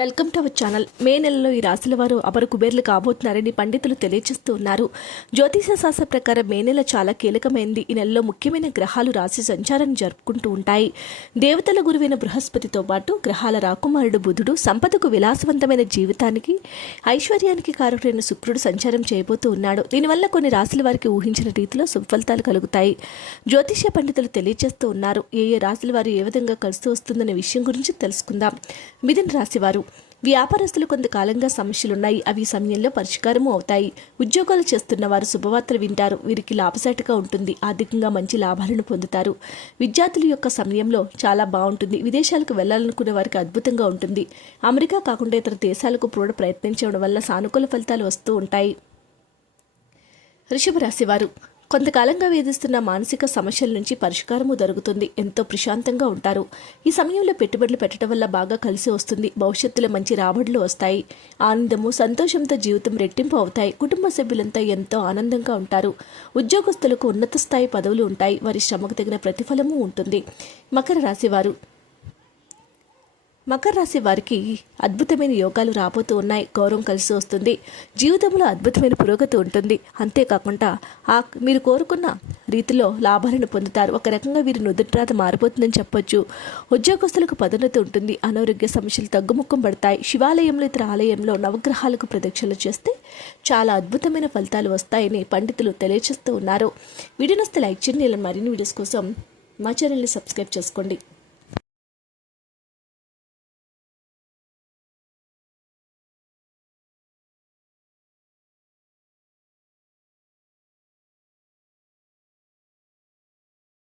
Welcome to our channel. May నెలలో ఈ రాశుల వారు అపర కుబేర్లు కాబోతున్నారని పండితులు తెలియజేస్తూ ఉన్నారు. జ్యోతిష శాస్త్ర ప్రకారం మే నెల చాలా కీలకమైంది. ఈ నెలలో ముఖ్యమైన గ్రహాలు రాశి సంచారం జరుపుకుంటూ ఉంటాయి. దేవతల గురువైన బృహస్పతితో పాటు గ్రహాల రాకుమారుడు బుధుడు సంపదకు విలాసవంతమైన జీవితానికి ఐశ్వర్యానికి కారకుడైన శుక్రుడు సంచారం చేయబోతూ ఉన్నాడు. దీనివల్ల కొన్ని రాశుల వారికి ఊహించిన రీతిలో సుఫలితాలు కలుగుతాయి. జ్యోతిష పండితులు తెలియజేస్తూ ఉన్నారు. ఏ ఏ రాశుల వారు ఏ విధంగా కలిసి వస్తుందనే విషయం గురించి తెలుసుకుందాం. మిథున రాశి వారు వ్యాపారస్తులు కొంతకాలంగా సమస్యలున్నాయి. అవి సమయంలో పరిష్కారము అవుతాయి. ఉద్యోగాలు చేస్తున్న వారు శుభవార్తలు వింటారు. వీరికి లాభసాటిగా ఉంటుంది. ఆర్థికంగా మంచి లాభాలను పొందుతారు. విద్యార్థుల యొక్క సమయంలో చాలా బాగుంటుంది. విదేశాలకు వెళ్ళాలనుకునే వారికి అద్భుతంగా ఉంటుంది. అమెరికా కాకుండా ఇతర దేశాలకు కూడా ప్రయత్నించడం వల్ల సానుకూల ఫలితాలు వస్తూ ఉంటాయి. వృషభ రాశివారు కొంతకాలంగా వేధిస్తున్న మానసిక సమస్యల నుంచి పరిష్కారము దొరుకుతుంది. ఎంతో ప్రశాంతంగా ఉంటారు. ఈ సమయంలో పెట్టుబడులు పెట్టడం వల్ల బాగా కలిసి వస్తుంది. భవిష్యత్తులో మంచి రాబడులు వస్తాయి. ఆనందము సంతోషంతో జీవితం రెట్టింపు అవుతాయి. కుటుంబ సభ్యులంతా ఎంతో ఆనందంగా ఉంటారు. ఉద్యోగస్తులకు ఉన్నత స్థాయి పదవులు ఉంటాయి. వారి శ్రమకు తగిన ప్రతిఫలము ఉంటుంది. మకర రాశివారు మకర రాశి వారికి అద్భుతమైన యోగాలు రాబోతూ ఉన్నాయి. గౌరవం కలిసి వస్తుంది. జీవితంలో అద్భుతమైన పురోగతి ఉంటుంది. అంతేకాకుండా ఆ మీరు కోరుకున్న రీతిలో లాభాలను పొందుతారు. ఒక రకంగా వీరి నుదుట్రాత మారిపోతుందని చెప్పొచ్చు. ఉద్యోగస్తులకు పదోన్నతి ఉంటుంది. అనారోగ్య సమస్యలు తగ్గుముఖం పడతాయి. శివాలయంలో ఇతర ఆలయంలో నవగ్రహాలకు ప్రదక్షిణలు చేస్తే చాలా అద్భుతమైన ఫలితాలు వస్తాయని పండితులు తెలియజేస్తూ ఉన్నారు. వీడియోని వస్తే లైక్ చేయండి. ఇలా మరిన్ని వీడియోస్ కోసం మా ఛానల్ని సబ్స్క్రైబ్ చేసుకోండి.